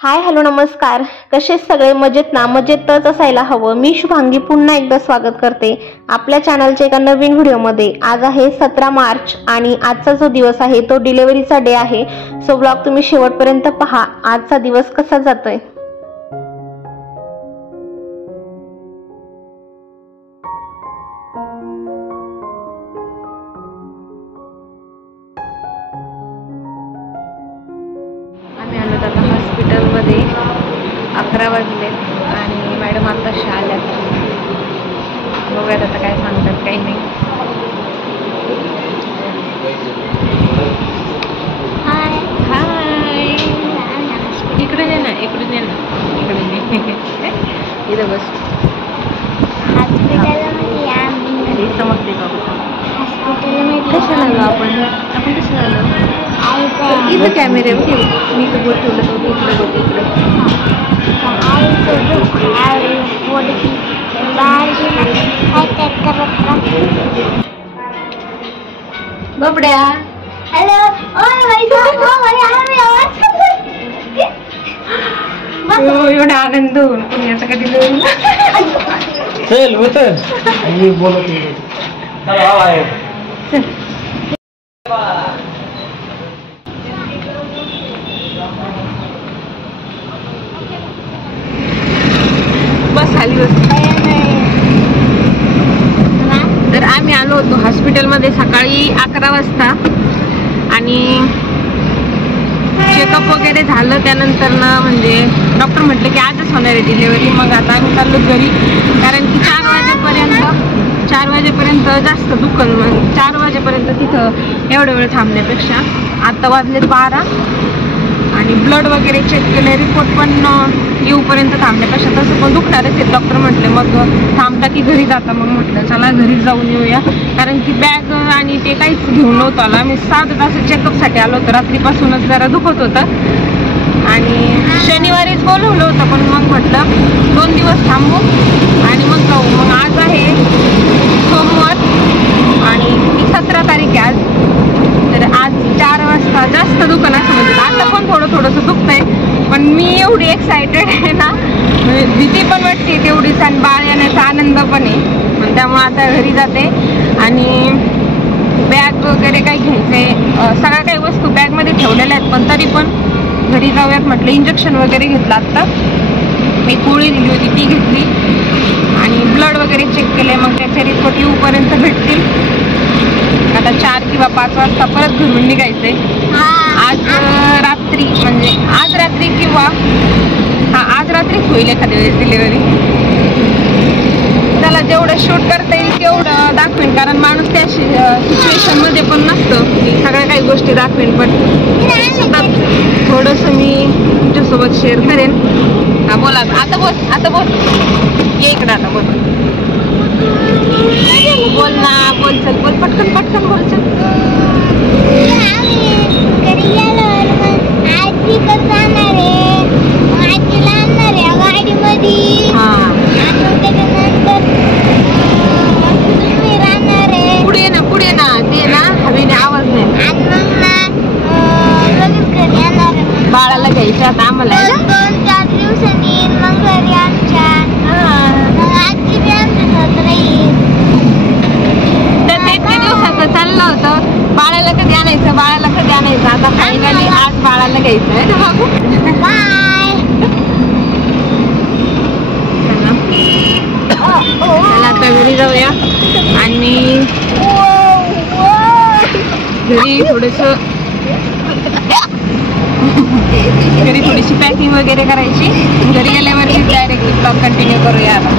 Hi hello नमस्कार, कसे सगळे मजेत ना? मजेतच असायला हवं. मी शुभांगी पुन्हा एकदा स्वागत करते आपल्या चॅनलच्या एका नवीन व्हिडिओमध्ये. आज आहे 17 मार्च आणि आजचा जो दिवस आहे तो डिलिव्हरीचा डे आहे. सो ब्लॉग तुम्ही शेवटपर्यंत पहा, आजचा दिवस कसा जातोय. आम्ही आलो आता हॉस्पिटलमध्ये. 11 वाजले आणि मॅडम आताशी आल्यात. बघूयात आता काय सांगतात काही नाही. हाय हाय, इकडून ये ना, इकडून ये ना, इकडून ये. इथं बस. हॉस्पिटलमध्ये आम्ही समजते का हॉस्पिटलमध्ये कशाला आलो आपण कशाला आलो? इथं कॅमेरे बघ, मी इथं बोट ठेवलं होतं, इकडे बोट इकडे. बबड्या हॅलो. एवढा आनंद होऊन कोणी आता कधी चल उतर. मी बोलत बस खाली बस. तर आम्ही आलो होतो हॉस्पिटलमध्ये सकाळी 11 वाजता आणि चेकअप वगैरे झालं. त्यानंतर ना म्हणजे डॉक्टर म्हटलं की आजच होणार आहे डिलिव्हरी. मग आता आम्ही चाललो घरी, कारण की 4 वाजेपर्यंत जास्त दुखल. मग 4 वाजेपर्यंत तिथं एवढं वेळ थांबण्यापेक्षा आता वाजले 12 आणि ब्लड वगैरे चेक केले, रिपोर्ट पण येऊपर्यंत थांबण्यापेक्षा तसं पण दुखणारच आहे डॉक्टर म्हटले. मग थांबता की घरी जाता? मग म्हटलं चला घरीच जाऊन येऊया, कारण की बॅग आणि ते काहीच घेऊन नव्हतं आला. आम्ही 7 तास चेकअपसाठी आलो होतो. रात्रीपासूनच जरा दुखत होतं आणि शनिवारीच बोलवलं होतं, पण मग म्हटलं 2 दिवस थांबू आणि मग जाऊ. मग आज आहे सोमवार आणि 17 तारीख आहे आज. तर आज 4 वाजता जास्त दुकान असं म्हणजे आता पण थोडंसं दुखतंय, पण मी एवढी एक्सायटेड आहे ना, भीती पण वाटते तेवढीच आणि बाळ येण्याचा आनंद पण आहे. पण त्यामुळे आता घरी जाते आणि बॅग वगैरे काही घ्यायचंय, सगळ्या काही वस्तू बॅगमध्ये ठेवलेल्या आहेत, पण तरी पण घरी जाऊयात म्हटलं. इंजेक्शन वगैरे घेतलं आत्ता, एक गोळी दिली होती ती घेतली आणि ब्लड वगैरे चेक केले. मग त्याचे रिपोर्ट येऊपर्यंत भेटतील. आता 4 किंवा 5 वाजता परत घरून निघायचंय. आज रात्री म्हणजे आज रात्री किंवा आज रात्रीच होईल एखाद्या वेळेस डिलिव्हरी. त्याला जेवढं शूट करता येईल तेवढं दाखवेन, कारण माणूस त्या सिच्युएशनमध्ये पण नसतं की सगळ्या काही गोष्टी दाखवेन, पण सुद्धा थोडंसं मी तुमच्यासोबत शेअर करेन. हा बोला आता बोल ये इकडं आता बोल ना, बोल चल, बोल पटकन बोल चल. पुढे ना ते ना हवेने आवाज नाही. बाळाला घ्यायचं आता आम्हाला 2-4 दिवसांनी मग घरी आमच्या इतक्या दिवसाचं चाललं होतं बाळाला कधी आणायचं. आता फायनली आज बाळाला घ्यायचं आहे ना बाबू. चला आता घरी जाऊया आणि घरी थोडीशी पॅकिंग वगैरे करायची. घरी गेल्यावरती डायरेक्टली ब्लॉग कंटिन्यू करूया आता.